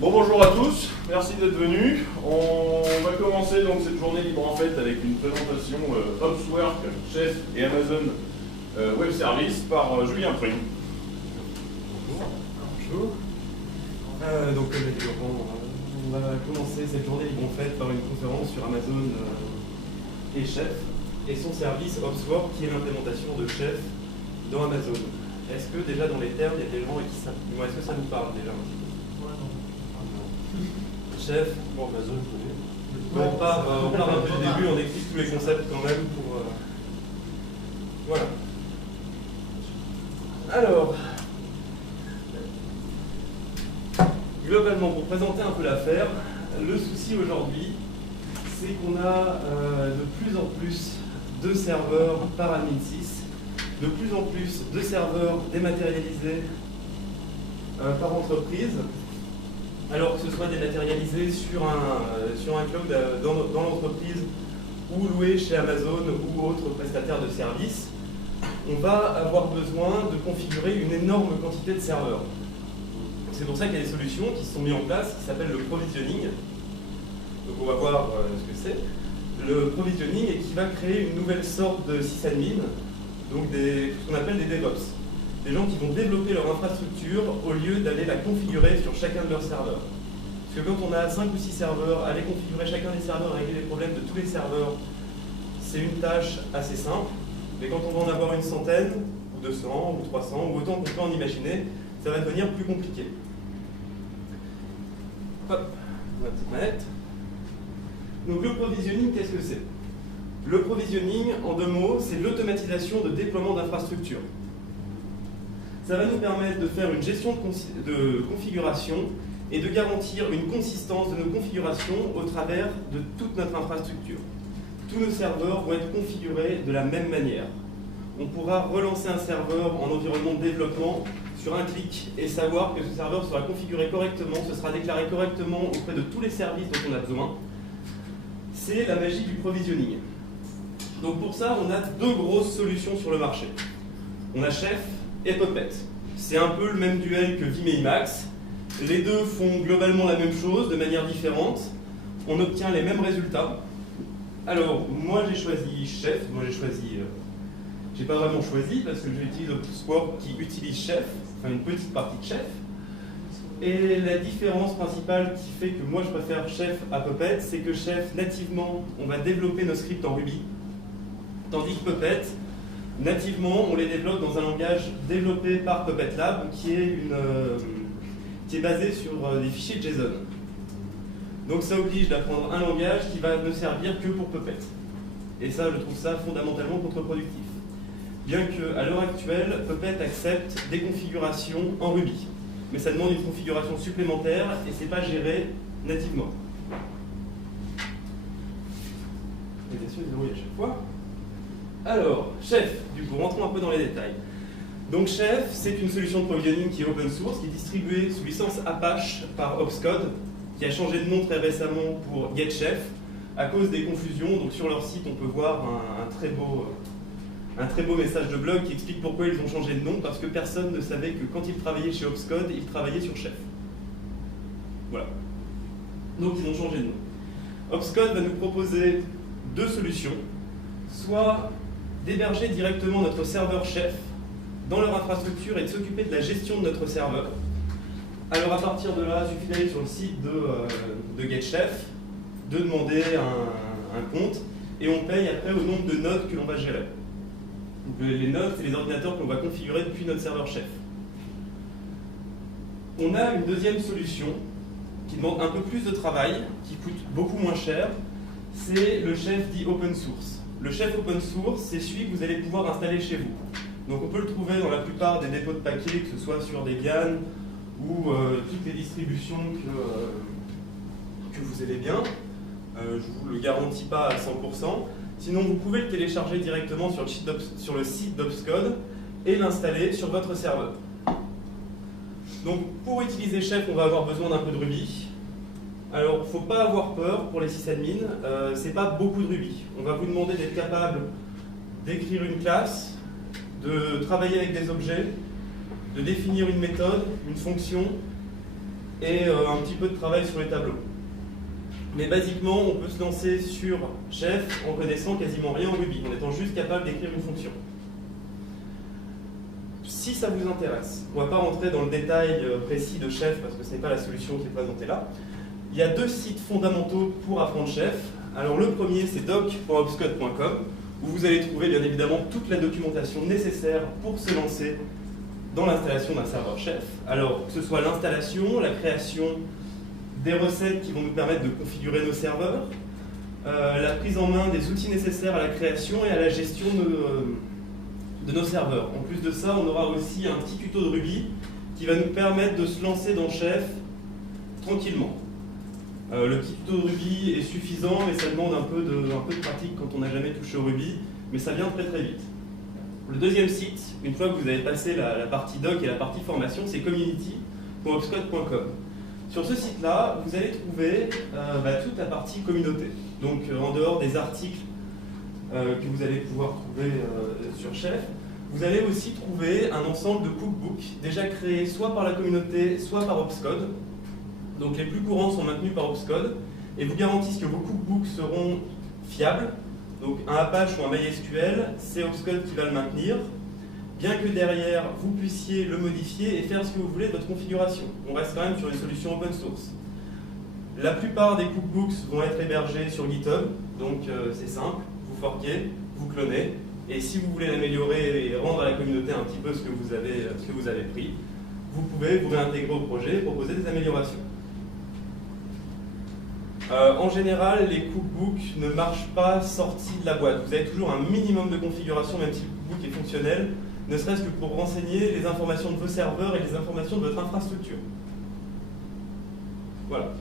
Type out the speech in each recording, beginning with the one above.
Bon, bonjour à tous, merci d'être venus. On va commencer donc cette journée libre en fait avec une présentation Hopswork, Chef et Amazon Web Service par Julien Prune. Bonjour. Donc comme l'a dit Laurent, on va commencer cette journée libre en fait par une conférence sur Amazon et Chef et son service Hopswork qui est l'implémentation de Chef dans Amazon. Est-ce que déjà dans les termes il y a des gens qui savent, est-ce que ça nous parle déjà un petit peu? Chef, bon, Amazon, je connais. On part un peu du début, on explique tous les concepts quand même pour. Voilà. Alors, globalement, pour présenter un peu l'affaire, le souci aujourd'hui, c'est qu'on a de plus en plus de serveurs par admin 6, de plus en plus de serveurs dématérialisés par entreprise. Alors que ce soit dématérialisé sur un cloud dans l'entreprise ou loué chez Amazon ou autre prestataire de services, on va avoir besoin de configurer une énorme quantité de serveurs. C'est pour ça qu'il y a des solutions qui sont mises en place qui s'appellent le provisioning. Donc on va voir ce que c'est. Le provisioning et qui va créer une nouvelle sorte de sysadmin, donc ce qu'on appelle des DevOps. Des gens qui vont développer leur infrastructure au lieu d'aller la configurer sur chacun de leurs serveurs. Parce que quand on a 5 ou 6 serveurs, aller configurer chacun des serveurs et régler les problèmes de tous les serveurs, c'est une tâche assez simple. Mais quand on va en avoir une centaine, ou 200, ou 300, ou autant qu'on peut en imaginer, ça va devenir plus compliqué. Hop, ma petite manette. Donc le provisioning, qu'est-ce que c'est? Le provisioning, en deux mots, c'est l'automatisation de déploiement d'infrastructures. Ça va nous permettre de faire une gestion de configuration et de garantir une consistance de nos configurations au travers de toute notre infrastructure. Tous nos serveurs vont être configurés de la même manière. On pourra relancer un serveur en environnement de développement sur un clic et savoir que ce serveur sera configuré correctement, ce sera déclaré correctement auprès de tous les services dont on a besoin. C'est la magie du provisioning. Donc pour ça, on a deux grosses solutions sur le marché. On a Chef et Puppet. C'est un peu le même duel que Vim et Emacs. Les deux font globalement la même chose de manière différente. On obtient les mêmes résultats. Alors, moi j'ai choisi Chef. J'ai pas vraiment choisi parce que j'utilise Hopswork qui utilise Chef, enfin une petite partie de Chef. Et la différence principale qui fait que moi je préfère Chef à Puppet, c'est que Chef, nativement, on va développer nos scripts en Ruby. Tandis que Puppet, nativement, on les développe dans un langage développé par Puppet Lab qui est basé sur des fichiers JSON. Donc ça oblige d'apprendre un langage qui va ne servir que pour Puppet. Et ça, je trouve ça fondamentalement contre-productif. Bien qu'à l'heure actuelle, Puppet accepte des configurations en Ruby. Mais ça demande une configuration supplémentaire et c'est pas géré nativement. Et bien sûr, il à chaque fois. Alors, Chef, du coup, rentrons un peu dans les détails. Donc Chef, c'est une solution de provisioning qui est open source, qui est distribuée sous licence Apache par Opscode, qui a changé de nom très récemment pour GetChef, à cause des confusions. Donc sur leur site, on peut voir un très beau message de blog qui explique pourquoi ils ont changé de nom, parce que personne ne savait que quand ils travaillaient chez Opscode, ils travaillaient sur Chef. Voilà. Donc ils ont changé de nom. Opscode va nous proposer deux solutions. Soit d'héberger directement notre serveur Chef dans leur infrastructure et de s'occuper de la gestion de notre serveur. Alors à partir de là, il suffit d'aller sur le site de GetChef, de demander un compte, et on paye après au nombre de nodes que l'on va gérer. Donc, les nodes, c'est les ordinateurs que l'on va configurer depuis notre serveur Chef. On a une deuxième solution qui demande un peu plus de travail, qui coûte beaucoup moins cher, c'est le Chef dit open source. Le Chef open source, c'est celui que vous allez pouvoir installer chez vous. Donc on peut le trouver dans la plupart des dépôts de paquets, que ce soit sur Debian ou toutes les distributions que vous aimez bien. Je ne vous le garantis pas à 100%. Sinon, vous pouvez le télécharger directement sur le site d'Opscode et l'installer sur votre serveur. Donc pour utiliser Chef, on va avoir besoin d'un peu de Ruby. Alors, il ne faut pas avoir peur pour les sysadmins, c'est pas beaucoup de Ruby. On va vous demander d'être capable d'écrire une classe, de travailler avec des objets, de définir une méthode, une fonction, et un petit peu de travail sur les tableaux. Mais basiquement, on peut se lancer sur Chef en connaissant quasiment rien en Ruby, en étant juste capable d'écrire une fonction. Si ça vous intéresse, on ne va pas rentrer dans le détail précis de Chef parce que ce n'est pas la solution qui est présentée là. Il y a 2 sites fondamentaux pour apprendre Chef. Alors le premier, c'est doc.obscode.com, où vous allez trouver bien évidemment toute la documentation nécessaire pour se lancer dans l'installation d'un serveur Chef. Alors que ce soit l'installation, la création des recettes qui vont nous permettre de configurer nos serveurs, la prise en main des outils nécessaires à la création et à la gestion de nos serveurs. En plus de ça, on aura aussi un petit tuto de Ruby qui va nous permettre de se lancer dans Chef tranquillement. Le petit tuto de Ruby est suffisant, mais ça demande un peu de pratique quand on n'a jamais touché au Ruby, mais ça vient très très vite. Le deuxième site, une fois que vous avez passé la partie doc et la partie formation, c'est community.obscode.com. Sur ce site-là, vous allez trouver toute la partie communauté. Donc en dehors des articles que vous allez pouvoir trouver sur Chef, vous allez aussi trouver un ensemble de cookbooks déjà créés soit par la communauté, soit par Obscode. Donc les plus courants sont maintenus par Obscode et vous garantissent que vos cookbooks seront fiables. Donc un Apache ou un MySQL, c'est Obscode qui va le maintenir, bien que derrière vous puissiez le modifier et faire ce que vous voulez de votre configuration. On reste quand même sur une solution open source. La plupart des cookbooks vont être hébergés sur GitHub, donc c'est simple, vous forquez, vous clonez, et si vous voulez l'améliorer et rendre à la communauté un petit peu ce que vous avez pris, vous pouvez vous réintégrer au projet et proposer des améliorations. En général, les cookbooks ne marchent pas sortis de la boîte. Vous avez toujours un minimum de configuration, même si le cookbook est fonctionnel, ne serait-ce que pour renseigner les informations de vos serveurs et les informations de votre infrastructure. Voilà.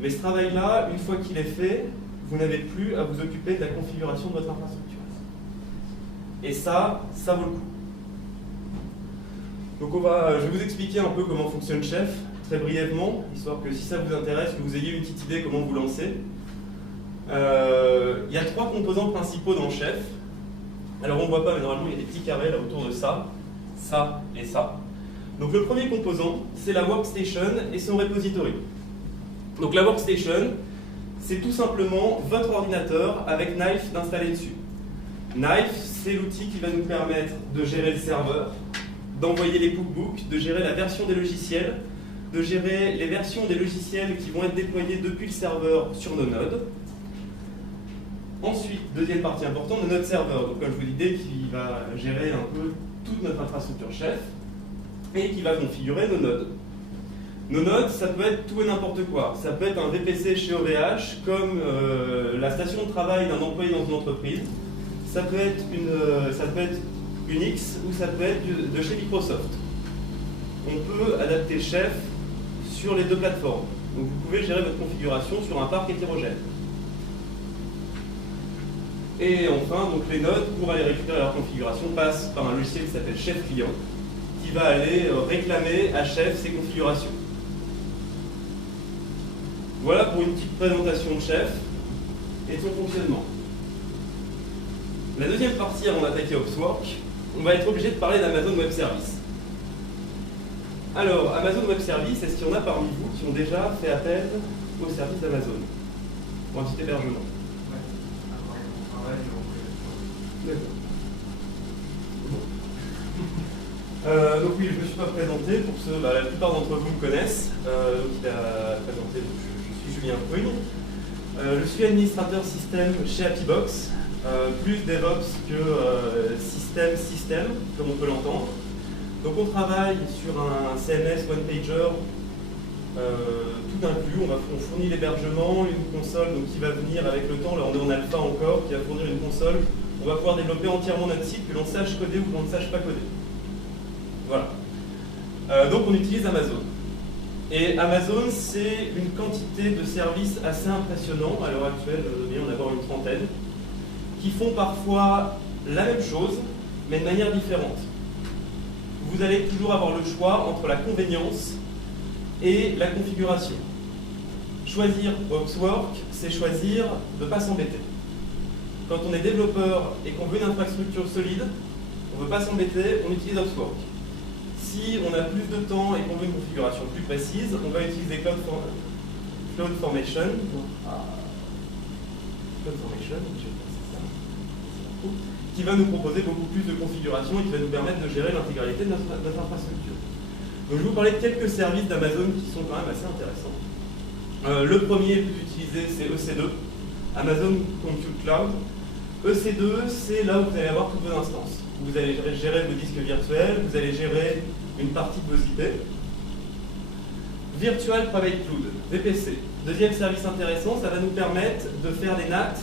Mais ce travail-là, une fois qu'il est fait, vous n'avez plus à vous occuper de la configuration de votre infrastructure. Et ça vaut le coup. Donc je vais vous expliquer un peu comment fonctionne Chef, très brièvement, histoire que si ça vous intéresse, que vous ayez une petite idée comment vous lancer. Il y a 3 composants principaux dans Chef. Alors on ne voit pas, mais normalement il y a des petits carrés là autour de ça, ça et ça. Donc le premier composant, c'est la workstation et son repository. Donc la workstation, c'est tout simplement votre ordinateur avec Knife d'installer dessus. Knife, c'est l'outil qui va nous permettre de gérer le serveur, d'envoyer les cookbooks, de gérer la version des logiciels, de gérer les versions des logiciels qui vont être déployés depuis le serveur sur nos nodes. Ensuite, deuxième partie importante, de notre serveur. Donc comme je vous disais, qui va gérer un peu toute notre infrastructure Chef et qui va configurer nos nodes. Nos nodes, ça peut être tout et n'importe quoi. Ça peut être un VPC chez OVH, comme la station de travail d'un employé dans une entreprise. Ça peut être Unix ou ça peut être de chez Microsoft. On peut adapter Chef sur les 2 plateformes. Donc vous pouvez gérer votre configuration sur un parc hétérogène. Et enfin, donc les nodes, pour aller récupérer leur configuration, passent par un logiciel qui s'appelle Chef Client, qui va aller réclamer à Chef ses configurations. Voilà pour une petite présentation de Chef et de son fonctionnement. La deuxième partie, avant d'attaquer Opswork, on va être obligé de parler d'Amazon Web Services. Alors, Amazon Web Services, est-ce qu'il y en a parmi vous qui ont déjà fait appel au service d'Amazon pour un petit hébergement? Ouais, après mon travail, D'accord. Donc oui, je ne me suis pas présenté, pour ceux, la plupart d'entre vous me connaissent. Donc il a présenté, donc je suis Julien Prugne. Je suis administrateur système chez Happybox, plus DevOps que système, comme on peut l'entendre. Donc on travaille sur un CMS one-pager, tout inclus. On fournit l'hébergement, une console donc, qui va venir avec le temps, là on est en alpha encore, qui va fournir une console. On va pouvoir développer entièrement notre site, que l'on sache coder ou que l'on ne sache pas coder. Voilà. Donc on utilise Amazon. Et Amazon, c'est une quantité de services assez impressionnant. À l'heure actuelle, il doit y en avoir une trentaine, qui font parfois la même chose, mais de manière différente. Vous allez toujours avoir le choix entre la convenience et la configuration. Choisir Opswork, c'est choisir de ne pas s'embêter. Quand on est développeur et qu'on veut une infrastructure solide, on ne veut pas s'embêter, on utilise Opswork. Si on a plus de temps et qu'on veut une configuration plus précise, on va utiliser CloudFormation. Qui va nous proposer beaucoup plus de configurations et qui va nous permettre de gérer l'intégralité de notre infrastructure. Donc je vais vous parler de quelques services d'Amazon qui sont quand même assez intéressants. Le premier le plus utilisé, c'est EC2, Amazon Compute Cloud. EC2, c'est là où vous allez avoir toutes vos instances. Vous allez gérer vos disques virtuels, vous allez gérer une partie de vos IP. Virtual Private Cloud, VPC. Deuxième service intéressant, ça va nous permettre de faire des NAT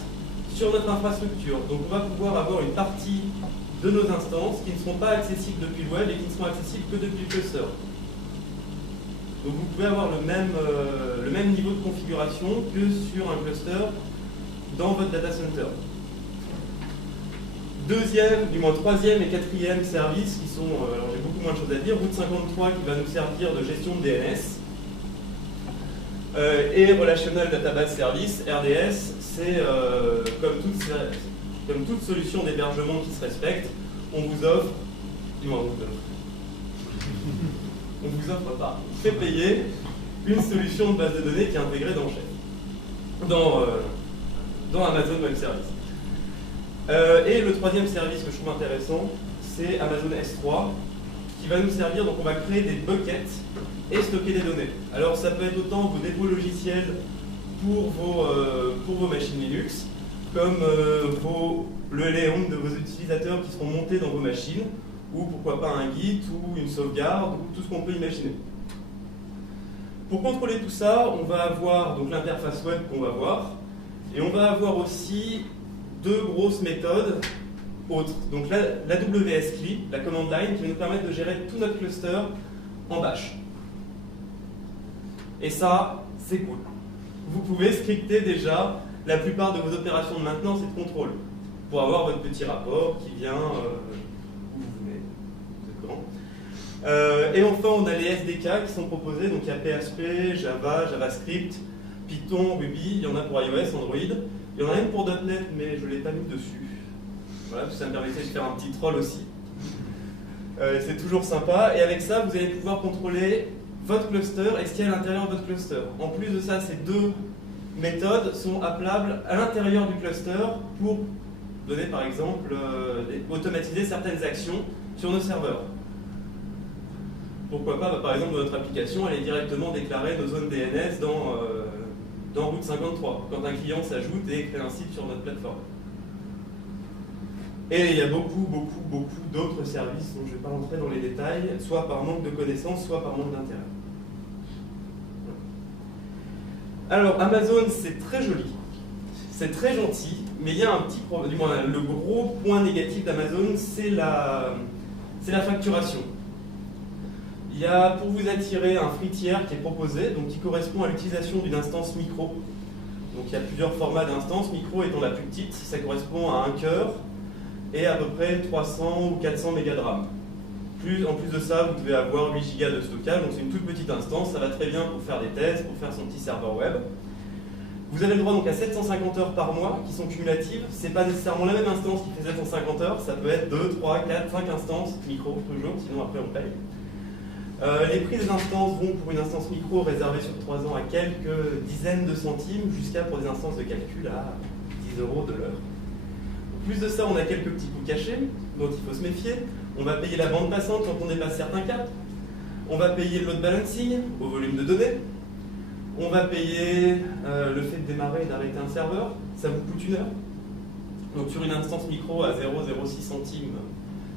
sur notre infrastructure. Donc on va pouvoir avoir une partie de nos instances qui ne seront pas accessibles depuis le web et qui ne seront accessibles que depuis le cluster. Donc vous pouvez avoir le même niveau de configuration que sur un cluster dans votre data center. Troisième et quatrième services qui sont, alors j'ai beaucoup moins de choses à dire, Route 53 qui va nous servir de gestion de DNS. Et Relational Database Service, RDS, c'est comme toute solution d'hébergement qui se respecte, on vous offre fait payer une solution de base de données qui est intégrée dans Amazon Web Service. Et le troisième service que je trouve intéressant, c'est Amazon S3, qui va nous servir, donc on va créer des buckets et stocker des données. Alors ça peut être autant vos dépôts logiciels pour vos machines Linux, comme le LLM de vos utilisateurs qui seront montés dans vos machines, ou pourquoi pas un Git, ou une sauvegarde, ou tout ce qu'on peut imaginer. Pour contrôler tout ça, on va avoir donc l'interface web qu'on va voir, et on va avoir aussi deux grosses méthodes autres. Donc la WSCLI, la command line, qui va nous permettre de gérer tout notre cluster en bash. Et ça, c'est cool. Vous pouvez scripter déjà la plupart de vos opérations de maintenance et de contrôle pour avoir votre petit rapport qui vient où vous venez. Vous êtes grand. Et enfin, on a les SDK qui sont proposés. Donc il y a PHP, Java, JavaScript, Python, Ruby. Il y en a pour iOS, Android. Il y en a une pour .NET, mais je ne l'ai pas mis dessus. Voilà, ça me permettait de faire un petit troll aussi. C'est toujours sympa. Et avec ça, vous allez pouvoir contrôler votre cluster et ce qu'il y a à l'intérieur de votre cluster. En plus de ça, ces deux méthodes sont appelables à l'intérieur du cluster pour donner, par exemple, automatiser certaines actions sur nos serveurs. Pourquoi pas, par exemple, notre application, elle est directement déclarer nos zones DNS dans Route 53, quand un client s'ajoute et crée un site sur notre plateforme. Et il y a beaucoup d'autres services dont je ne vais pas rentrer dans les détails, soit par manque de connaissances, soit par manque d'intérêt. Alors, Amazon, c'est très joli, c'est très gentil, mais il y a un petit problème, du moins le gros point négatif d'Amazon, c'est la facturation. Il y a pour vous attirer un free tier qui est proposé, donc qui correspond à l'utilisation d'une instance micro. Donc il y a plusieurs formats d'instances, micro étant la plus petite, ça correspond à 1 cœur et à peu près 300 ou 400 mégas de RAM. En plus de ça, vous devez avoir 8 Go de stockage, donc c'est une toute petite instance, ça va très bien pour faire des tests, pour faire son petit serveur web. Vous avez le droit donc à 750 heures par mois qui sont cumulatives. C'est pas nécessairement la même instance qui fait 750 heures, ça peut être 2, 3, 4, 5 instances micro toujours, sinon après on paye. Les prix des instances vont pour une instance micro réservée sur 3 ans à quelques dizaines de centimes, jusqu'à pour des instances de calcul à 10 € de l'heure. En plus de ça, on a quelques petits coûts cachés dont il faut se méfier. On va payer la bande passante quand on dépasse certains caps. On va payer le load balancing au volume de données. On va payer le fait de démarrer et d'arrêter un serveur. Ça vous coûte 1 heure. Donc sur une instance micro à 0,06 centimes,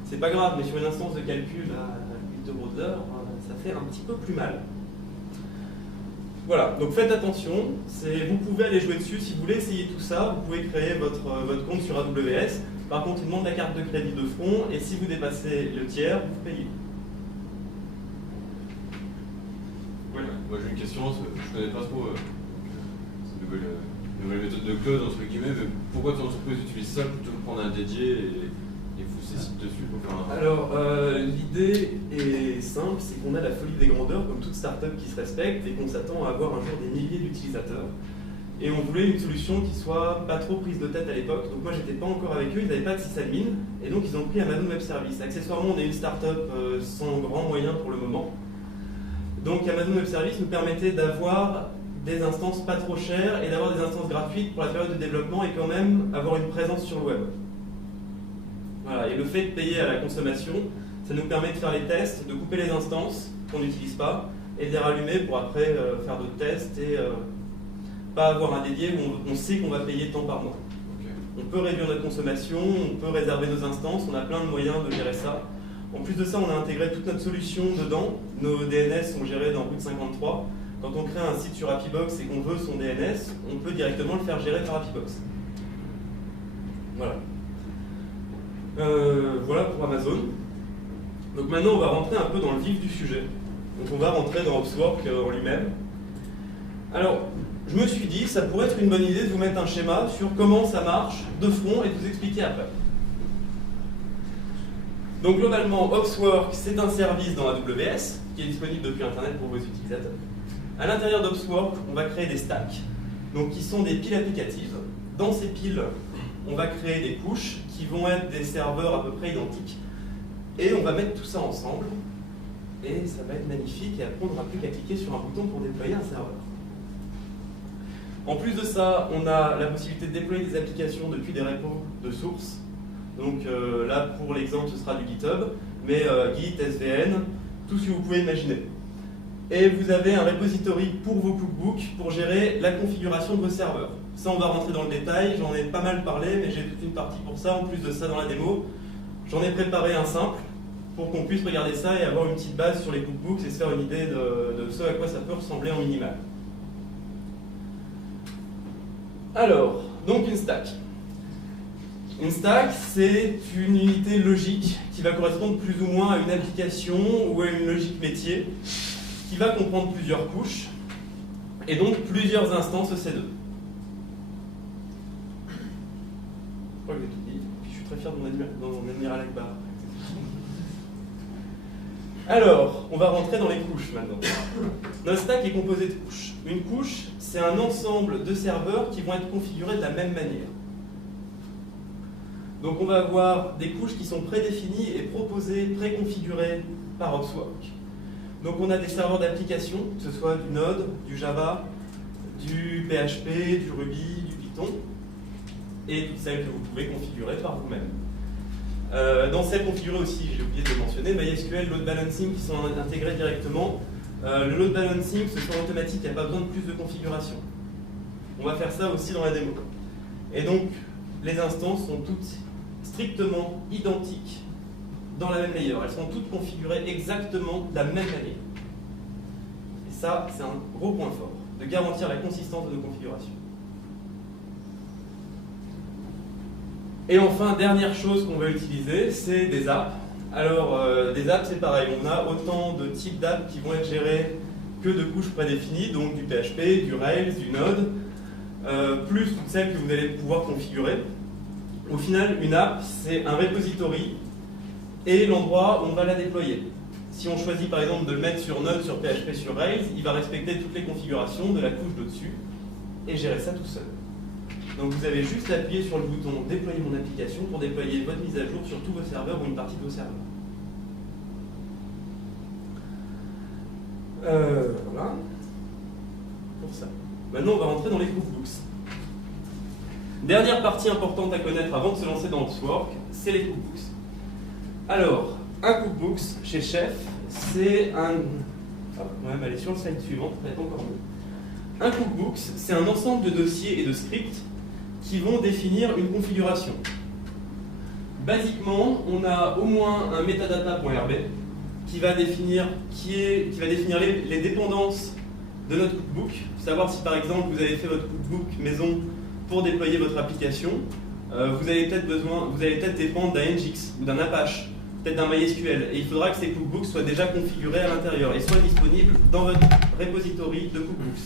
c'est pas grave, mais sur une instance de calcul à 8 € de l'heure, ça fait un petit peu plus mal. Voilà, donc faites attention, vous pouvez aller jouer dessus, si vous voulez essayer tout ça, vous pouvez créer votre compte sur AWS, par contre il demande la carte de crédit de front, et si vous dépassez le tiers, vous payez. Oui, moi j'ai une question, je connais pas trop cette nouvelle méthode de cloud, entre guillemets, mais pourquoi ton entreprise utilise ça plutôt que prendre un dédié et foutre ses sites dessus pour faire un... Alors, l'idée est simple, c'est qu'on a la folie des grandeurs, comme toute start-up qui se respecte, et qu'on s'attend à avoir un jour des milliers d'utilisateurs. Et on voulait une solution qui soit pas trop prise de tête à l'époque. Donc moi, j'étais pas encore avec eux, ils n'avaient pas de sysadmin. Et donc, ils ont pris Amazon Web Services. Accessoirement, on est une startup sans grands moyens pour le moment. Donc Amazon Web Services nous permettait d'avoir des instances pas trop chères et d'avoir des instances gratuites pour la période de développement et quand même avoir une présence sur le web. Voilà. Et le fait de payer à la consommation, ça nous permet de faire les tests, de couper les instances qu'on n'utilise pas et de les rallumer pour après faire d'autres tests et pas avoir un dédié où on sait qu'on va payer tant par mois. Okay. On peut réduire notre consommation, on peut réserver nos instances, on a plein de moyens de gérer ça. En plus de ça, on a intégré toute notre solution dedans. Nos DNS sont gérés dans Route 53. Quand on crée un site sur Happybox et qu'on veut son DNS, on peut directement le faire gérer par Happybox. Voilà. Voilà pour Amazon. Donc maintenant, on va rentrer un peu dans le vif du sujet. Donc on va rentrer dans Opswork en lui-même. Alors, je me suis dit, ça pourrait être une bonne idée de vous mettre un schéma sur comment ça marche de front et de vous expliquer après. Donc globalement, Opswork, c'est un service dans AWS qui est disponible depuis Internet pour vos utilisateurs. À l'intérieur d'Opswork, on va créer des stacks, donc qui sont des piles applicatives. Dans ces piles, on va créer des couches qui vont être des serveurs à peu près identiques. Et on va mettre tout ça ensemble, et ça va être magnifique, et après on n'aura plus qu'à cliquer sur un bouton pour déployer un serveur. En plus de ça, on a la possibilité de déployer des applications depuis des repos de source. Donc là, pour l'exemple, ce sera du GitHub, mais Git, SVN, tout ce que vous pouvez imaginer. Et vous avez un repository pour vos cookbooks pour gérer la configuration de vos serveurs. Ça, on va rentrer dans le détail, j'en ai pas mal parlé, mais j'ai toute une partie pour ça. En plus de ça, dans la démo, j'en ai préparé un simple pour qu'on puisse regarder ça et avoir une petite base sur les cookbooks et se faire une idée de ce à quoi ça peut ressembler en minimal. Alors, donc une stack. Une stack, c'est une unité logique qui va correspondre plus ou moins à une application ou à une logique métier qui va comprendre plusieurs couches et donc plusieurs instances EC2. Je crois que j'ai tout dit, je suis très fier de mon admiral Akbar. Alors, on va rentrer dans les couches maintenant. Notre stack est composé de couches. Une couche, c'est un ensemble de serveurs qui vont être configurés de la même manière. Donc on va avoir des couches qui sont prédéfinies et proposées, préconfigurées par Opswork. Donc on a des serveurs d'application, que ce soit du Node, du Java, du PHP, du Ruby, du Python, et toutes celles que vous pouvez configurer par vous-même. Dans celles configurées aussi, j'ai oublié de le mentionner, MySQL, Load Balancing qui sont intégrés directement. Le Load Balancing, ce sont automatique, il n'y a pas besoin de plus de configuration. On va faire ça aussi dans la démo. Et donc, les instances sont toutes strictement identiques dans la même layer. Elles sont toutes configurées exactement de la même manière. Et ça, c'est un gros point fort, de garantir la consistance de nos configurations. Et enfin, dernière chose qu'on va utiliser, c'est des apps. Alors, des apps, c'est pareil. On a autant de types d'apps qui vont être gérées que de couches prédéfinies, donc du PHP, du Rails, du Node, plus toutes celles que vous allez pouvoir configurer. Au final, une app, c'est un repository et l'endroit où on va la déployer. Si on choisit par exemple de le mettre sur Node, sur PHP, sur Rails, il va respecter toutes les configurations de la couche d'au-dessus et gérer ça tout seul. Donc vous avez juste à appuyer sur le bouton « Déployer mon application » pour déployer votre mise à jour sur tous vos serveurs ou une partie de vos serveurs. Voilà. Pour ça. Maintenant, on va rentrer dans les cookbooks. Dernière partie importante à connaître avant de se lancer dans Opswork, c'est les cookbooks. Alors, un cookbooks chez Chef, c'est un... Ah, on va même aller sur le slide suivant, ça va être encore mieux. Un cookbooks, c'est un ensemble de dossiers et de scripts qui vont définir une configuration. Basiquement, on a au moins un metadata.rb qui va définir, les dépendances de notre cookbook, savoir si par exemple vous avez fait votre cookbook maison pour déployer votre application, vous allez peut-être dépendre d'un Nginx ou d'un Apache, peut-être d'un MySQL, et il faudra que ces cookbooks soient déjà configurés à l'intérieur et soient disponibles dans votre repository de cookbooks.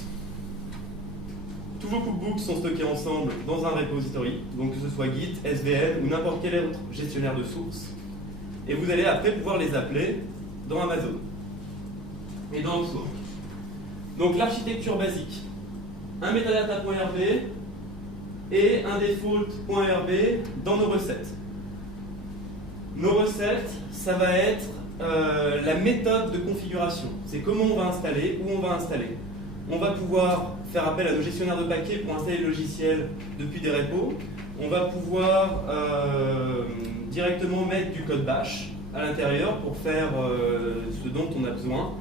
Tous vos cookbooks sont stockés ensemble dans un repository, donc que ce soit Git, SVN ou n'importe quel autre gestionnaire de sources, et vous allez après pouvoir les appeler dans Amazon et dans Opswork. Donc l'architecture basique un metadata.rb et un default.rb dans nos recettes. Nos recettes, ça va être la méthode de configuration. C'est comment on va installer, où on va installer. On va pouvoir faire appel à nos gestionnaires de paquets pour installer le logiciel depuis des repos. On va pouvoir directement mettre du code bash à l'intérieur pour faire ce dont on a besoin.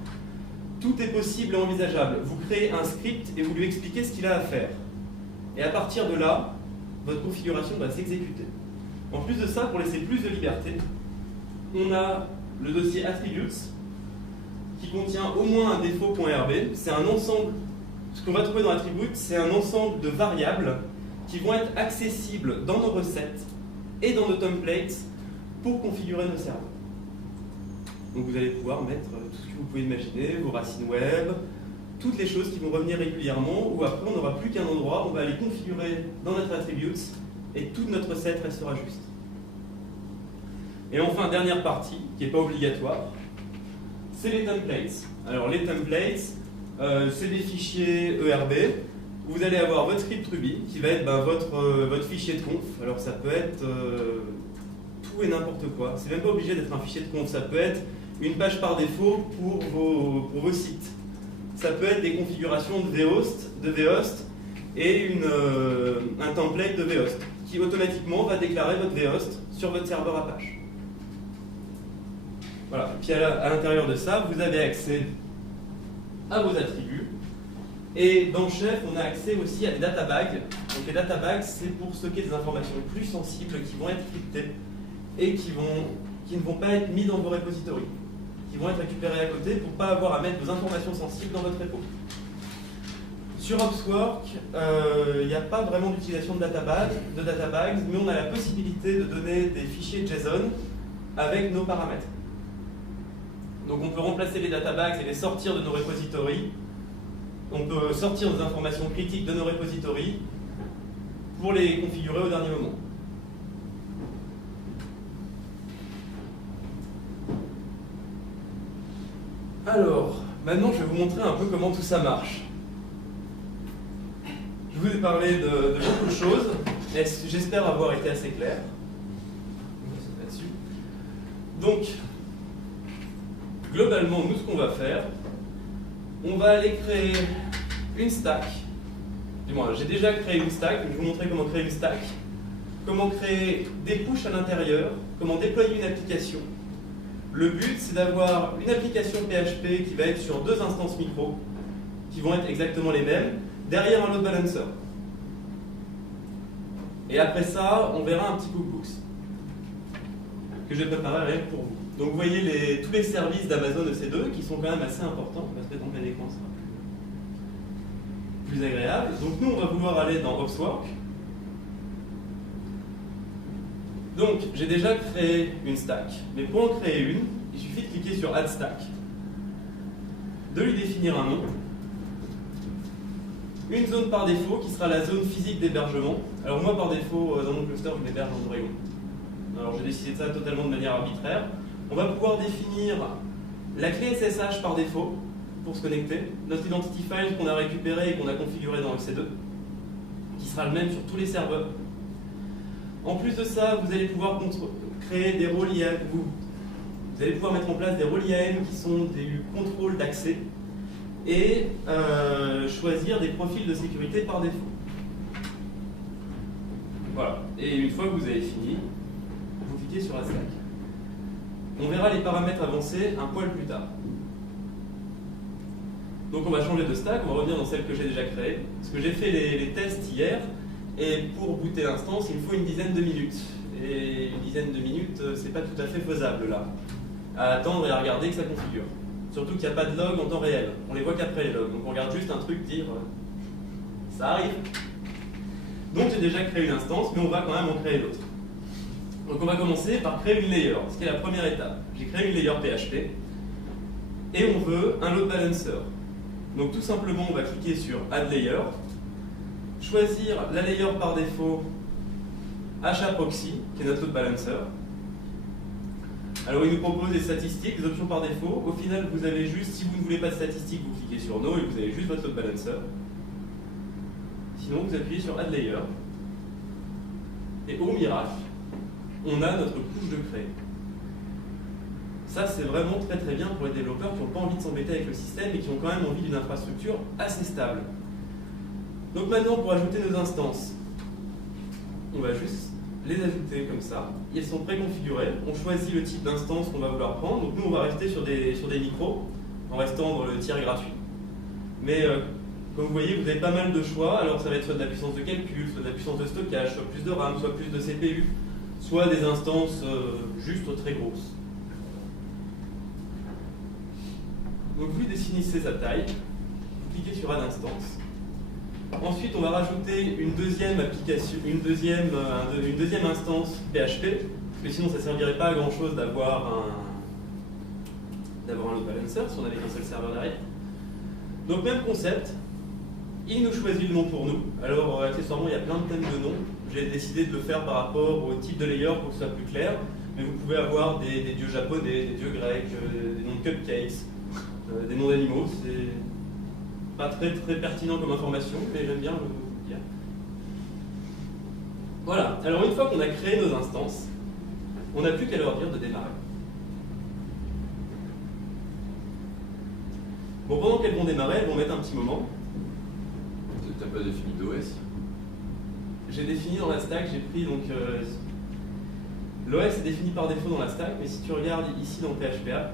Tout est possible et envisageable. Vous créez un script et vous lui expliquez ce qu'il a à faire. Et à partir de là, votre configuration va s'exécuter. En plus de ça, pour laisser plus de liberté, on a le dossier attributes qui contient au moins un défaut.rb. C'est un ensemble, ce qu'on va trouver dans attributes, c'est un ensemble de variables qui vont être accessibles dans nos recettes et dans nos templates pour configurer nos serveurs. Donc vous allez pouvoir mettre tout ce que vous pouvez imaginer, vos racines web, toutes les choses qui vont revenir régulièrement, ou après on n'aura plus qu'un endroit, on va les configurer dans notre attributes et toute notre recette restera juste. Et enfin, dernière partie, qui n'est pas obligatoire, c'est les templates. Alors les templates, c'est des fichiers ERB. Vous allez avoir votre script Ruby, qui va être votre fichier de conf. Alors ça peut être tout et n'importe quoi. C'est même pas obligé d'être un fichier de conf. Ça peut être une page par défaut pour vos sites. Ça peut être des configurations de vhost et un template de vhost qui automatiquement va déclarer votre vhost sur votre serveur Apache. Voilà. Puis à l'intérieur de ça, vous avez accès à vos attributs. Et dans Chef, on a accès aussi à des databags. Donc les databags, c'est pour stocker des informations plus sensibles qui vont être cryptées et qui ne vont pas être mis dans vos repositories, qui vont être récupérées à côté pour ne pas avoir à mettre vos informations sensibles dans votre repo. Sur Opswork, il n'y a pas vraiment d'utilisation de databags, mais on a la possibilité de donner des fichiers JSON avec nos paramètres. Donc on peut remplacer les databags et les sortir de nos repositories. On peut sortir des informations critiques de nos repositories pour les configurer au dernier moment. Alors, maintenant je vais vous montrer un peu comment tout ça marche. Je vous ai parlé de beaucoup de choses. J'espère avoir été assez clair. Donc, globalement, nous, ce qu'on va faire, on va aller créer une stack. Du moins, j'ai déjà créé une stack, je vais vous montrer comment créer une stack, comment créer des pushes à l'intérieur, comment déployer une application. Le but, c'est d'avoir une application PHP qui va être sur 2 instances micro, qui vont être exactement les mêmes, derrière un load balancer. Et après ça, on verra un petit cookbooks que je vais préparer rien que pour vous. Donc vous voyez tous les services d'Amazon EC2 qui sont quand même assez importants. On va se mettre en plein écran, ça sera plus agréable. Donc nous, on va vouloir aller dans Opswork. Donc j'ai déjà créé une stack. Mais pour en créer une, il suffit de cliquer sur Add Stack, de lui définir un nom, une zone par défaut qui sera la zone physique d'hébergement. Alors moi, par défaut, dans mon cluster, je m'héberge en Oregon. Alors j'ai décidé de ça totalement de manière arbitraire. On va pouvoir définir la clé SSH par défaut pour se connecter, notre identity file qu'on a récupéré et qu'on a configuré dans EC2, qui sera le même sur tous les serveurs. En plus de ça, vous allez pouvoir créer des rôles IAM. Vous allez pouvoir mettre en place des rôles IAM qui sont des contrôles d'accès et choisir des profils de sécurité par défaut. Voilà. Et une fois que vous avez fini, vous cliquez sur la stack. On verra les paramètres avancés un poil plus tard. Donc on va changer de stack, on va revenir dans celle que j'ai déjà créée. Parce que j'ai fait les tests hier, et pour booter l'instance, il me faut une dizaine de minutes. Et une dizaine de minutes, c'est pas tout à fait faisable là. À attendre et à regarder que ça configure. Surtout qu'il n'y a pas de log en temps réel. On les voit qu'après les logs. Donc on regarde juste un truc dire ça arrive. Donc j'ai déjà créé une instance, mais on va quand même en créer d'autres. Donc on va commencer par créer une layer, ce qui est la première étape. J'ai créé une layer PHP et on veut un load balancer. Donc tout simplement, on va cliquer sur Add Layer, choisir la layer par défaut HAProxy, qui est notre load balancer. Alors il nous propose des statistiques, des options par défaut. Au final, vous avez juste, si vous ne voulez pas de statistiques, vous cliquez sur No et vous avez juste votre load balancer. sinon, vous appuyez sur Add Layer. Et au miracle, on a notre couche de craie. Ça, c'est vraiment très très bien pour les développeurs qui n'ont pas envie de s'embêter avec le système et qui ont quand même envie d'une infrastructure assez stable. Donc maintenant, pour ajouter nos instances, on va juste les ajouter comme ça. Elles sont préconfigurées. On choisit le type d'instance qu'on va vouloir prendre. Donc nous, on va rester sur des micros, en restant dans le tiers gratuit. Mais comme vous voyez, vous avez pas mal de choix. Alors ça va être soit de la puissance de calcul, soit de la puissance de stockage, soit plus de RAM, soit plus de CPU, soit des instances juste très grosses. Donc vous définissez sa taille, vous cliquez sur Add Instance. Ensuite, on va rajouter une deuxième application, une deuxième instance PHP, parce que sinon ça ne servirait pas à grand chose d'avoir un load balancer si on avait qu'un seul serveur derrière. Donc même concept, il nous choisit le nom pour nous. Alors accessoirement, il y a plein de thèmes de noms. J'ai décidé de le faire par rapport au type de layer pour que ce soit plus clair, mais vous pouvez avoir des dieux japonais, des dieux grecs, des noms de cupcakes, des noms d'animaux. C'est pas très pertinent comme information, mais j'aime bien le dire. Voilà, alors une fois qu'on a créé nos instances, on n'a plus qu'à leur dire de démarrer. Bon, pendant qu'elles vont démarrer, elles vont mettre un petit moment. T'as pas défini d'OS? J'ai défini dans la stack, j'ai pris donc... l'OS est défini par défaut dans la stack, mais si tu regardes ici dans PHPA,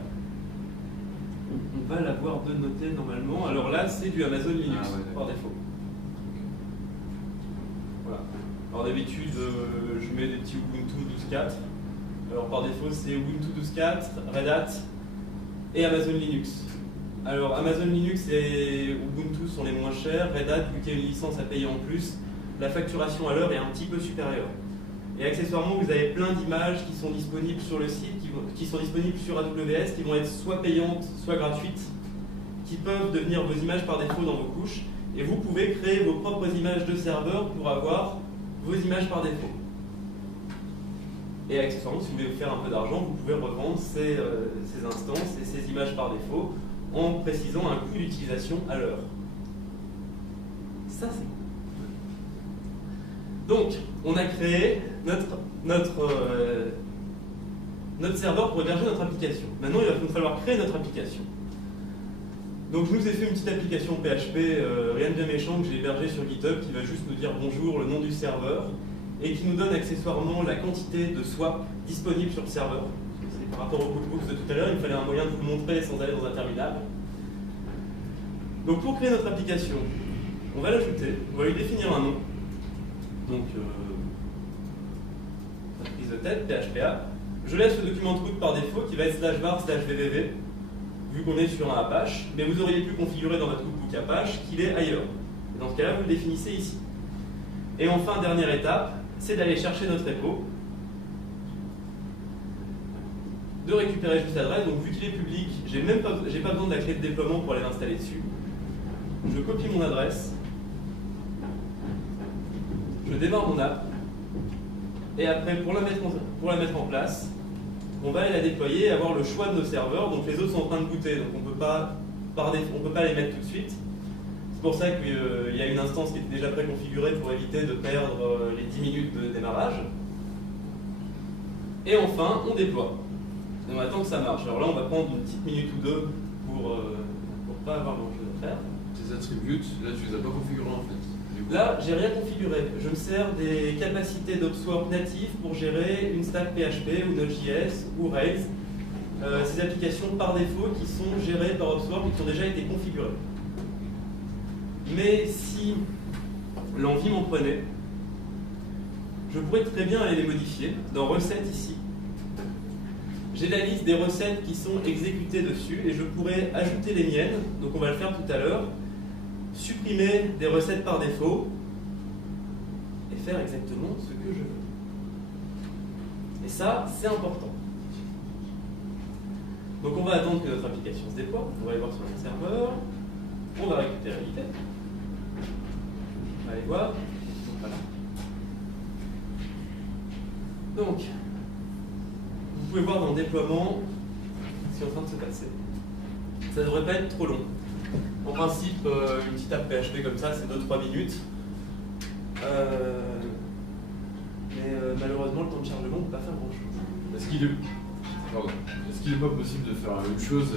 on va l'avoir de noté normalement. Alors là, c'est du Amazon Linux par défaut. Voilà. Alors d'habitude, je mets des petits Ubuntu 12.4. Alors par défaut, c'est Ubuntu 12.4, Red Hat et Amazon Linux. Alors Amazon Linux et Ubuntu sont les moins chers. Red Hat, vu qu'il y a une licence à payer en plus, la facturation à l'heure est un petit peu supérieure. Et accessoirement, vous avez plein d'images qui sont disponibles sur le site, qui sont disponibles sur AWS, qui vont être soit payantes, soit gratuites, qui peuvent devenir vos images par défaut dans vos couches. Et vous pouvez créer vos propres images de serveur pour avoir vos images par défaut. Et accessoirement, si vous voulez faire un peu d'argent, vous pouvez revendre ces instances et ces images par défaut en précisant un coût d'utilisation à l'heure. Ça, c'est cool. Donc, on a créé notre serveur pour héberger notre application. Maintenant, il va nous falloir créer notre application. Donc, je vous ai fait une petite application PHP, rien de bien méchant, que j'ai hébergée sur GitHub, qui va juste nous dire bonjour, le nom du serveur, et qui nous donne accessoirement la quantité de swap disponible sur le serveur. C'est par rapport au cookbooks de tout à l'heure, il me fallait un moyen de vous le montrer sans aller dans un terminal. Donc, pour créer notre application, on va l'ajouter, on va lui définir un nom. Donc, prise de tête, PHPA. Je laisse le document de route par défaut qui va être /var/vvv, vu qu'on est sur un Apache, mais vous auriez pu configurer dans votre cookbook Apache qu'il est ailleurs. Et dans ce cas-là, vous le définissez ici. Et enfin, dernière étape, c'est d'aller chercher notre repo, de récupérer juste l'adresse. Donc, vu qu'il est public, j'ai pas besoin de la clé de déploiement pour aller l'installer dessus. Je copie mon adresse. Je démarre mon app, et après, pour la mettre en place, on va aller la déployer et avoir le choix de nos serveurs. Donc les autres sont en train de booter, donc on ne peut pas les mettre tout de suite. C'est pour ça qu'il y a une instance qui est déjà préconfigurée pour éviter de perdre les 10 minutes de démarrage. Et enfin, on déploie. Et on attend que ça marche. Alors là, on va prendre une petite minute ou deux pour pas avoir grand-chose à faire. Tes attributs, là tu les as pas configurés en fait. Là, j'ai rien configuré. Je me sers des capacités d'Opswarp native pour gérer une stack PHP ou Node.js ou Rails. Ces applications par défaut qui sont gérées par Opswarp et qui ont déjà été configurées. Mais si l'envie m'en prenait, je pourrais très bien aller les modifier dans Recettes ici. J'ai la liste des recettes qui sont exécutées dessus et je pourrais ajouter les miennes. Donc on va le faire tout à l'heure. Supprimer des recettes par défaut et faire exactement ce que je veux. Et ça, c'est important. Donc on va attendre que notre application se déploie. On va aller voir sur notre serveur. On va récupérer l'IT. On va aller voir. Voilà. Donc, vous pouvez voir dans le déploiement ce qui est en train de se passer. Ça ne devrait pas être trop long. En principe, une petite app PHP comme ça, c'est 2-3 minutes. Malheureusement, le temps de chargement ne peut pas faire grand chose. Est-ce qu'il est pas possible de faire la même chose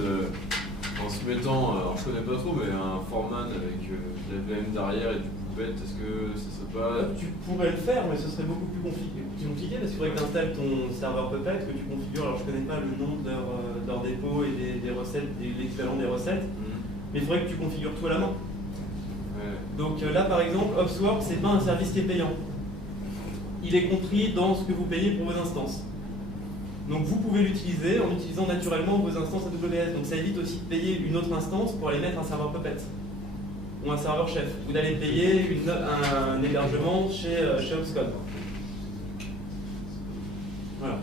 en se mettant, alors je connais pas trop, mais un foreman avec de la VM derrière et du poupette, est-ce que ça serait pas... Tu pourrais le faire, mais ce serait beaucoup plus compliqué parce qu'il faudrait que tu installes ton serveur Puppet, que tu configures. Alors je connais pas le nombre d'heures dépôt et des recettes, l'équivalent des recettes, mais il faudrait que tu configures tout à la main. Ouais. Donc là par exemple, Opswork, c'est pas un service qui est payant. Il est compris dans ce que vous payez pour vos instances. Donc vous pouvez l'utiliser en utilisant naturellement vos instances AWS. Donc ça évite aussi de payer une autre instance pour aller mettre un serveur Puppet ou un serveur chef, ou d'aller payer un hébergement chez Opscode. Voilà.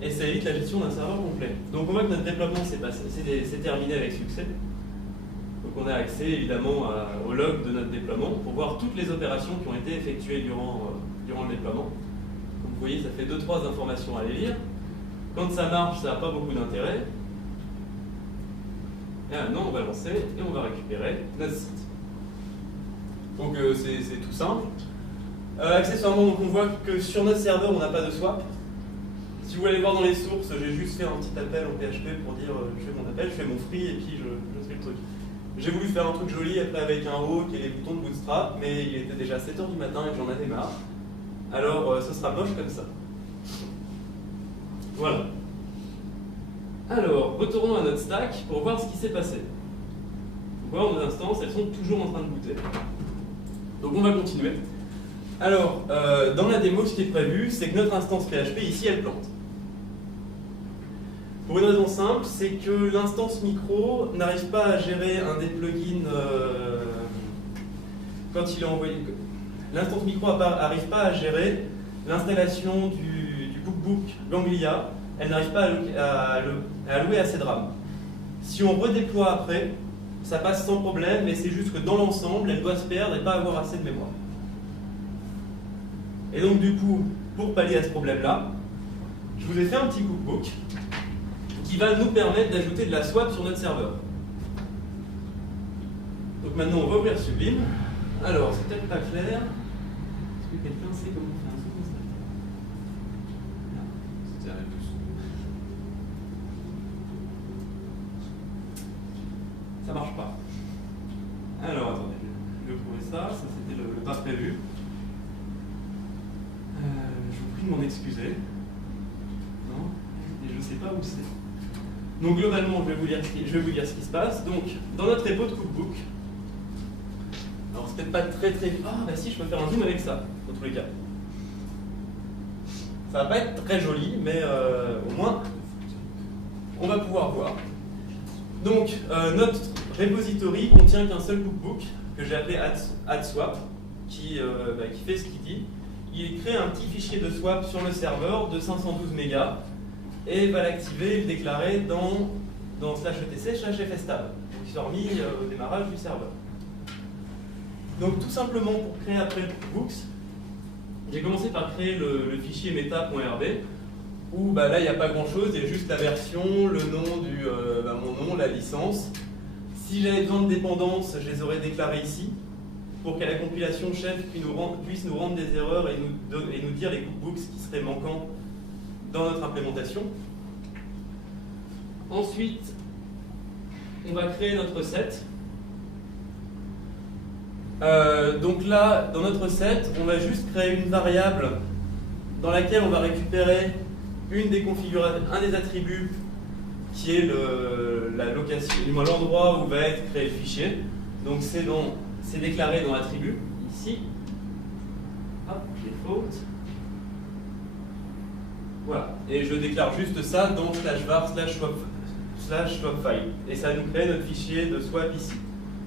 Et ça évite la gestion d'un serveur complet. Donc on voit que notre développement c'est terminé avec succès. Donc on a accès évidemment au log de notre déploiement pour voir toutes les opérations qui ont été effectuées durant le déploiement. Donc vous voyez, ça fait 2-3 informations à les lire. Quand ça marche, ça n'a pas beaucoup d'intérêt. Et maintenant, on va lancer et on va récupérer notre site. Donc c'est tout simple. Accessoirement, donc, on voit que sur notre serveur, on n'a pas de swap. Si vous allez voir dans les sources, j'ai juste fait un petit appel en PHP pour dire je fais mon appel, je fais mon free et puis je fais le truc. J'ai voulu faire un truc joli après avec un hook et les boutons de bootstrap, mais il était déjà 7 h du matin et j'en avais marre. Alors ce sera moche comme ça. Voilà. Alors, retournons à notre stack pour voir ce qui s'est passé. Vous voyez, nos instances, elles sont toujours en train de booter. Donc on va continuer. Alors, dans la démo, ce qui est prévu, c'est que notre instance PHP, ici, elle plante. Pour une raison simple, c'est que l'instance micro n'arrive pas à gérer un des plugins quand il est envoyé. L'instance micro n'arrive pas à gérer l'installation du cookbook Ganglia. Elle n'arrive pas à allouer assez de RAM. Si on redéploie après, ça passe sans problème, mais c'est juste que dans l'ensemble, elle doit se perdre et pas avoir assez de mémoire. Et donc du coup, pour pallier à ce problème-là, je vous ai fait un petit cookbook qui va nous permettre d'ajouter de la swap sur notre serveur. Donc maintenant, on va ouvrir Sublime. Alors, c'est peut-être pas clair. Est-ce que quelqu'un sait comment on fait un zoom installateur? Ça marche pas. Alors, attendez, je vais trouver ça. Ça, c'était le pas prévu. Je vous prie de m'en excuser. Non? Et je ne sais pas où c'est. Donc, globalement, je vais vous dire ce qui se passe. Donc, dans notre repo de cookbook, alors c'est peut-être pas très. Ah, bah si, je peux faire un zoom avec ça, dans tous les cas. Ça va pas être très joli, mais au moins, on va pouvoir voir. Donc, notre repository contient qu'un seul cookbook, que j'ai appelé add_swap, qui fait ce qu'il dit. Il crée un petit fichier de swap sur le serveur de 512 mégas et va l'activer et le déclarer dans /etc/fstab. Donc, il sera mis au démarrage du serveur. Donc, tout simplement, pour créer après le cookbooks, j'ai commencé par créer le fichier meta.rb où là, il n'y a pas grand-chose, il y a juste la version, le nom mon nom, la licence. Si j'avais besoin de dépendances, je les aurais déclarées ici pour qu'à la compilation chef puisse nous rendre des erreurs et nous dire les cookbooks qui seraient manquants dans notre implémentation. Ensuite, on va créer notre set. Donc là, dans notre set, on va juste créer une variable dans laquelle on va récupérer un des attributs qui est la location, l'endroit où va être créé le fichier. Donc c'est déclaré dans l'attribut, ici. Hop, j'ai faute. Voilà. Et je déclare juste ça dans /var/swap_file. Et ça nous crée notre fichier de swap ici.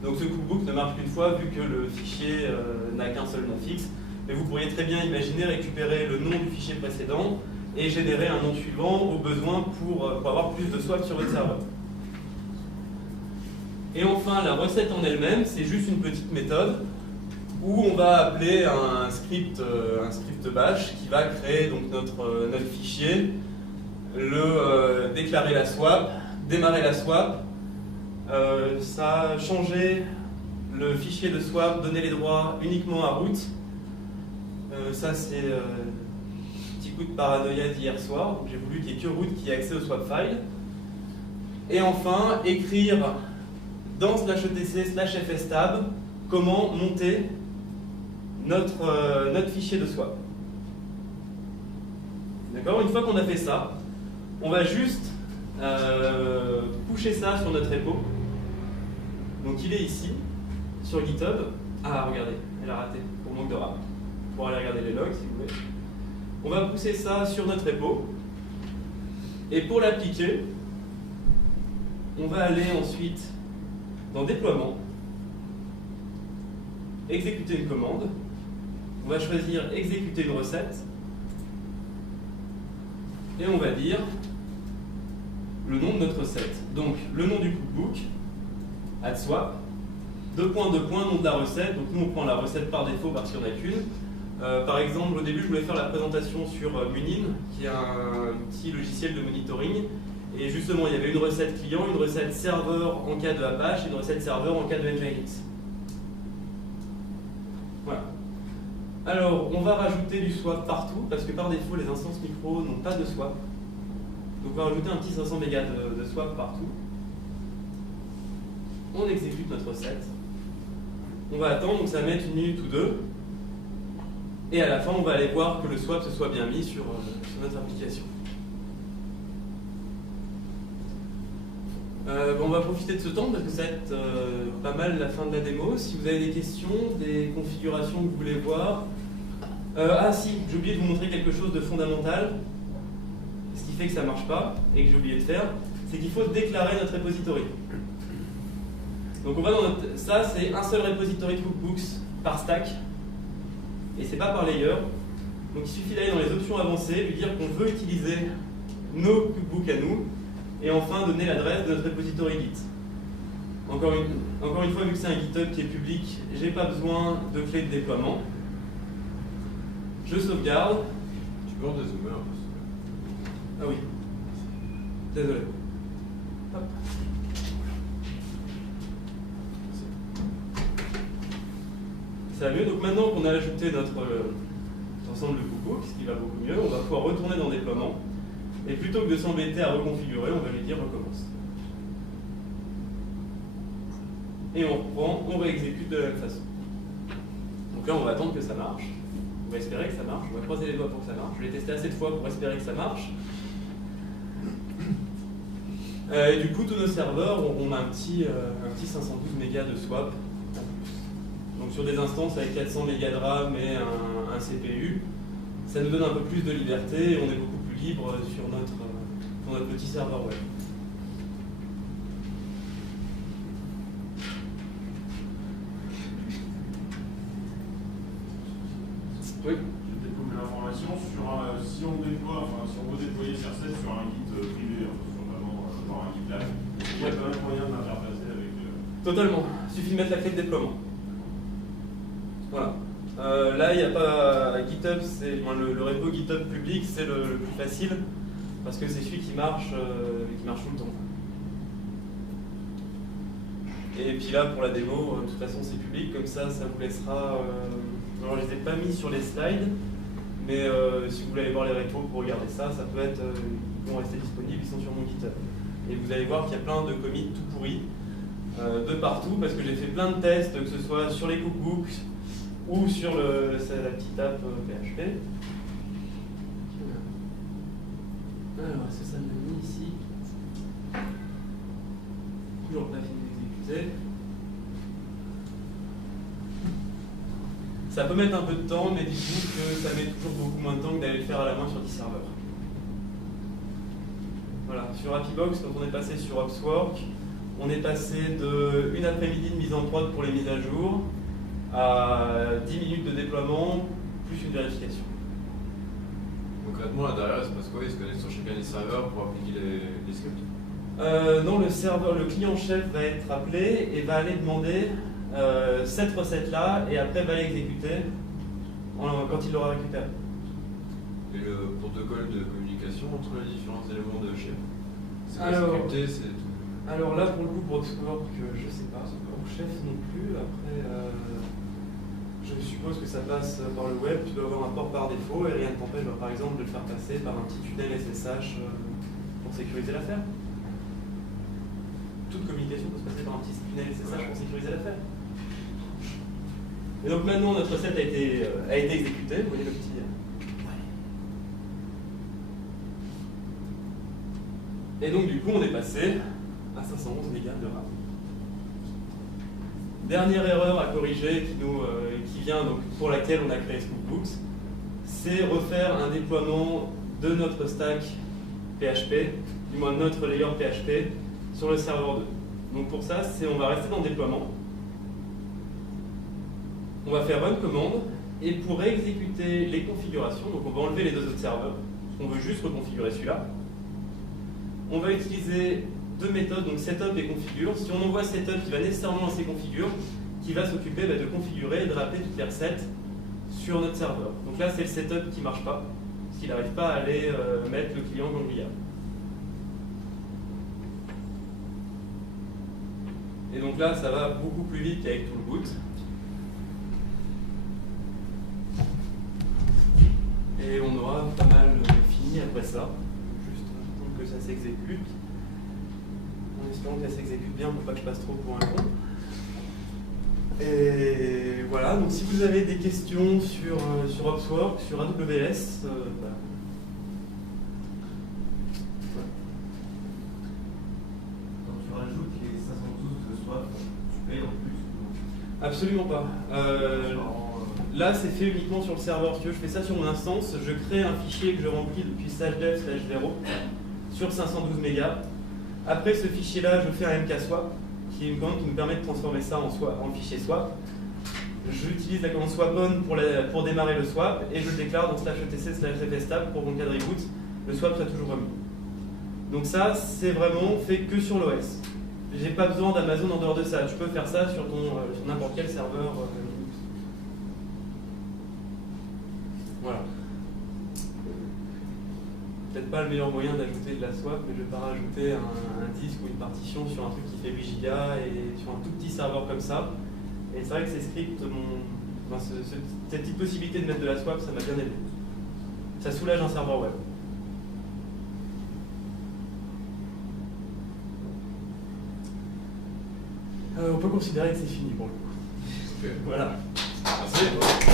Donc ce cookbook ne marche qu'une fois vu que le fichier n'a qu'un seul nom fixe. Mais vous pourriez très bien imaginer récupérer le nom du fichier précédent et générer un nom suivant au besoin pour avoir plus de swap sur votre serveur. Et enfin, la recette en elle-même, c'est juste une petite méthode où on va appeler un script bash qui va créer donc notre fichier, déclarer la swap, démarrer la swap, ça a changé le fichier de swap donnait les droits uniquement à root. Ça, c'est un petit coup de paranoïa d'hier soir. J'ai voulu qu'il n'y ait que root qui ait accès au swap file. Et enfin, écrire dans /etc/fstab comment monter notre fichier de swap. D'accord? Une fois qu'on a fait ça, on va juste pusher ça sur notre repo. Donc il est ici, sur GitHub. Ah, regardez, elle a raté, pour manque de RAM. Pour aller regarder les logs si vous voulez. On va pousser ça sur notre repo. Et pour l'appliquer, on va aller ensuite dans déploiement, exécuter une commande. On va choisir exécuter une recette. Et on va dire le nom de notre recette. Donc le nom du cookbook, add swap, nom de la recette. Donc nous on prend la recette par défaut parce qu'il n'y en a qu'une. Par exemple, au début je voulais faire la présentation sur Munin, qui est un petit logiciel de monitoring. Et justement il y avait une recette client, une recette serveur en cas de Apache et une recette serveur en cas de Nginx. Voilà. Alors, on va rajouter du swap partout, parce que par défaut, les instances micro n'ont pas de swap. Donc, on va rajouter un petit 500 mégas de swap partout. On exécute notre recette. On va attendre, donc ça va mettre 1 minute ou 2. Et à la fin, on va aller voir que le swap se soit bien mis sur notre application. On va profiter de ce temps parce que ça va être pas mal la fin de la démo. Si vous avez des questions, des configurations que vous voulez voir. Ah si, j'ai oublié de vous montrer quelque chose de fondamental. Ce qui fait que ça ne marche pas et que j'ai oublié de faire, c'est qu'il faut déclarer notre repository. Donc on va dans notre... Ça, c'est un seul repository cookbooks par stack. Et c'est pas par layer. Donc il suffit d'aller dans les options avancées, lui dire qu'on veut utiliser nos cookbooks à nous. Et enfin, donner l'adresse de notre repository Git. Encore une fois, vu que c'est un GitHub qui est public, j'ai pas besoin de clé de déploiement. Je sauvegarde. Tu peux en dézoomer un peu? Ah oui. Désolé. Hop. Ça va mieux. Donc maintenant qu'on a ajouté notre ensemble de cookbooks, ce qui va beaucoup mieux, on va pouvoir retourner dans déploiement. Et plutôt que de s'embêter à reconfigurer, on va lui dire recommence. Et on reprend, on réexécute de la même façon. Donc là, on va attendre que ça marche. On va espérer que ça marche. On va croiser les doigts pour que ça marche. Je l'ai testé assez de fois pour espérer que ça marche. Et du coup, tous nos serveurs, on a un petit 512 mégas de swap en plus. Donc sur des instances avec 400 mégas de RAM et un CPU, ça nous donne un peu plus de liberté et on est beaucoup libre sur notre petit serveur web. Oui. Je découvre l'information sur si on déploie, si on veut déployer CR7 sur un Git privé, sur vraiment dans un GitLab, il y a quand même moyen d'interfacer avec. Totalement. Il suffit de mettre la clé de déploiement. Voilà. Là, il n'y a pas GitHub, c'est le repo GitHub public, c'est le plus facile parce que c'est celui qui marche tout le temps. Et puis là, pour la démo, de toute façon, c'est public, comme ça vous laissera. Alors, je ne les ai pas mis sur les slides, mais si vous voulez aller voir les repos pour regarder ça, ça peut être. Ils vont rester disponibles, ils sont sur mon GitHub. Et vous allez voir qu'il y a plein de commits tout pourris de partout parce que j'ai fait plein de tests, que ce soit sur les cookbooks ou sur la petite app PHP. Alors, est-ce que ça me met ici? Toujours pas fini d'exécuter. Ça peut mettre un peu de temps, mais dites-vous que ça met toujours beaucoup moins de temps que d'aller le faire à la main sur 10 serveurs. Voilà, sur Happybox, quand on est passé sur Opswork, on est passé de une après-midi de mise en prod pour les mises à jour à 10 minutes de déploiement, plus une vérification. Concrètement, là derrière, il se passe quoi? Il se connecte sur chacun des serveurs pour appliquer les scripts? Non, le client chef va être appelé et va aller demander cette recette-là et après va l'exécuter quand il l'aura récupérée. Et le protocole de communication entre les différents éléments de chef? C'est Alors, scripté, c'est tout. Alors là, pour le coup, pour Opswork, je sais pas. chef non plus. Après, je suppose que ça passe par le web. Tu dois avoir un port par défaut et rien ne t'empêche, par exemple, de le faire passer par un petit tunnel SSH pour sécuriser l'affaire. Toute communication peut se passer par un petit tunnel SSH pour sécuriser l'affaire. Et donc maintenant, notre recette a été exécutée. Vous voyez le petit... Et donc du coup, on est passé à 511 mégas de RAM. Dernière erreur à corriger qui vient donc pour laquelle on a créé Scoopbooks, c'est refaire un déploiement de notre stack PHP, du moins notre layer PHP, sur le serveur 2. Donc pour ça, on va rester dans le déploiement. On va faire run commande, et pour exécuter les configurations, donc on va enlever les deux autres serveurs, on veut juste reconfigurer celui-là. On va utiliser deux méthodes, donc setup et configure. Si on envoie setup, qui va nécessairement lancer configure, qui va s'occuper de configurer et de rappeler toutes les recettes sur notre serveur. Donc là, c'est le setup qui ne marche pas, parce qu'il n'arrive pas à aller mettre le client dans le grillage. Et donc là, ça va beaucoup plus vite qu'avec tout le boot. Et on aura pas mal fini après ça. Juste attendre que ça s'exécute. En espérant que ça s'exécute bien pour pas que je passe trop pour un con. Et voilà, donc si vous avez des questions sur Opsworks, sur AWS, bah, Quand tu rajoutes les 512 de swap, tu payes en plus. absolument pas. Là, c'est fait uniquement sur le serveur. Si tu veux, je fais ça sur mon instance, je crée un fichier que je remplis depuis /dev/0 sur 512 mégas. Après ce fichier-là, je fais un mkswap, qui est une commande qui me permet de transformer ça en fichier swap. J'utilise la commande swapon pour démarrer le swap et je le déclare dans /etc/fstab pour mon cas de reboot, le swap soit toujours remis. Donc ça, c'est vraiment fait que sur l'OS. J'ai pas besoin d'Amazon en dehors de ça. Tu peux faire ça sur n'importe quel serveur Linux. Voilà. Peut-être pas le meilleur moyen d'ajouter de la swap, mais je vais pas rajouter un disque ou une partition sur un truc qui fait 8 Go et sur un tout petit serveur comme ça. Et c'est vrai que ces scripts, cette petite possibilité de mettre de la swap, ça m'a bien aidé. Ça soulage un serveur web. On peut considérer que c'est fini pour le coup. Ok. Voilà. Merci.